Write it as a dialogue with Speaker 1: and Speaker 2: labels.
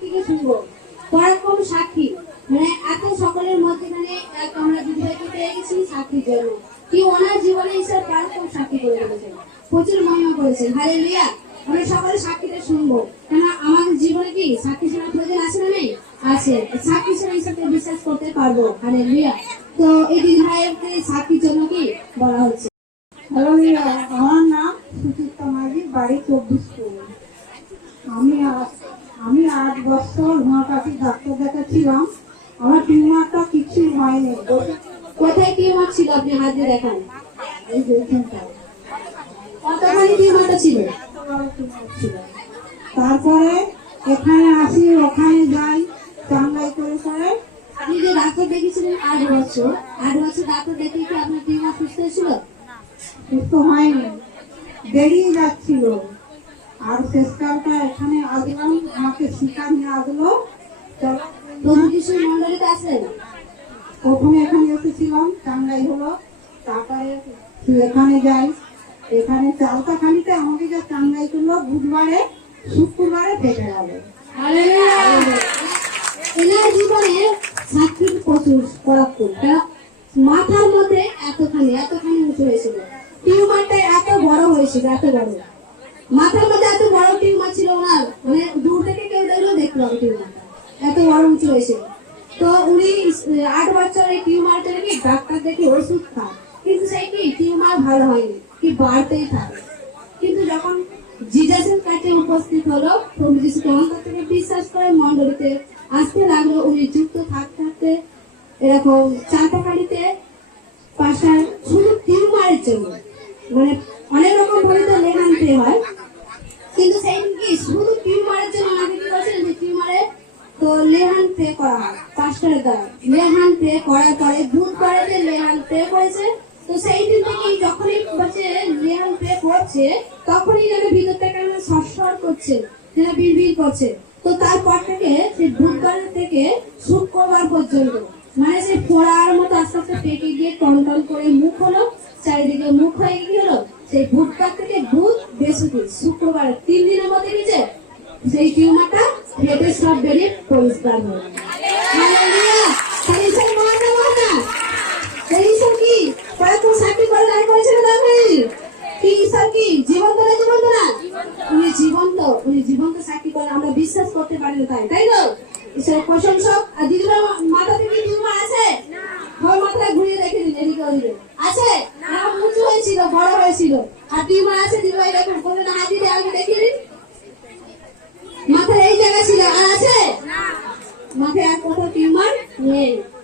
Speaker 1: থেকে শুনব পরাক্রম সাক্ষী। মানে এত সকলের মধ্যেখানে এক আমরা দিদিভাইকে পেয়ে গেছি সাক্ষীর জন্য। কি ওনার জীবনে ঈশ্বর পরাক্রম সাক্ষী করে দিয়েছেন প্রচুর মহিমা করেছেন। হারে লিয়া আমরা সকলে সাক্ষীটা শুনব। কেন আমাদের জীবনে কি সাক্ষী শোনার প্রয়োজন আছে না নেই? আছে। সাক্ষী শুনে ঈশ্বরকে বিশ্বাস করতে পারব। হারে লিয়া তো এই দিদিভাইকে সাক্ষীর জন্য কি বলা হচ্ছে?
Speaker 2: হ্যালো আমার নাম সুচিত্রা মাঝি, বাড়ি চব্বিশ আমি আট বছর ডাক্তার দেখাচ্ছিলাম। আমার টিউমারটা কিছুই হয়নি
Speaker 1: কোথায় টিউমার ছিল আপনি দেখান? ছিল
Speaker 2: ছিল। তারপরে এখানে আসি, ওখানে যাই চাঙ্গাই করে করে
Speaker 1: আপনি যে ডাক্তার দেখেছিলেন আট বছর আট বছর ডাক্তার দেখে কি আপনার টিউমার সুস্থ হয়েছিল?
Speaker 2: সুস্থ হয়নি। বেরিয়ে যাচ্ছিল। আর শেষকালটা এখানে আসলাম। আমাকে শিকার নিয়ে আসলো চলো
Speaker 1: প্রভু যিশুর মন্ডলীতে
Speaker 2: প্রথমে এখানে এসেছিলাম টাঙ্গাই হলো। তারপরে এখানে যাই। এখানে চালতা খানিতে আমাকে যে টাঙ্গাই করল, বুধবারে, শুক্রবারে পেটে গেল।
Speaker 1: জীবনে মাথার মধ্যে এতখানি এতখানি উঁচু হয়েছিল। টিউমারটা এত বড় হয়েছিল, এত বড়। মাথার মধ্যে এত বড় টিউমার ছিল ওনার। দেখতে এত বড় উঁচু হয়েছিল তো উনি আট বছর এই টিউমার করে ডাক্তার দেখে ওষুধ খান? কিন্তু সেই কি টিউমার ভালো হয়নি, কি বাড়তেই থাকে। কিন্তু যখন জিজাসের কাছে উপস্থিত হলো, প্রভু যিশুকে অন্তর থেকে বিশ্বাস করে মন্ডলীতে আসতে লাগল, উনি যুক্ত থাকতে থাকতে এরকম চাঁটাকাড়িতে পাশার শুধু টিউমারের জন্য মানে অনেক রকম বলিতে লেখানতে হয়। কিন্তু সেই শুধু টিউমারের জন্য আমাকে কি করেছে যে টিউমারে তো পে করা হয়, পাঁচটার দ্বারা। লেহান পে করার পরে বুধবারে যে লেহান পে করেছে, তো সেই দিন থেকেই যখনই হচ্ছে লেহান পে করছে, তখনই যেন ভিতর থেকে সরসর করছে, যেন বিড়বিড় করছে। তো তারপর থেকে সেই বুধবার থেকে শুক্রবার পর্যন্ত মানে সেই ফোড়ার মতো আস্তে আস্তে পেকে গিয়ে টনটন করে মুখ হলো, চারিদিকে মুখ হয়ে গিয়ে হলো সেই বুধবার থেকে বুধ বৃহস্পতি শুক্রবার তিন দিনের মধ্যে নিচে সেই টিউমারটা পেটের সব না না ঈশ্বর কি কয়েকজন সাক্ষী কি কি জীবন্ত না জীবন্ত না উনি জীবন্ত উনি সাক্ষী করে আমরা বিশ্বাস করতে পারি না তাই তাই ঈশ্বরের প্রশংসক আর দিদিমার মাথা আছে আছে না হয়েছিল বড় হয়েছিল আর আছে টিউমার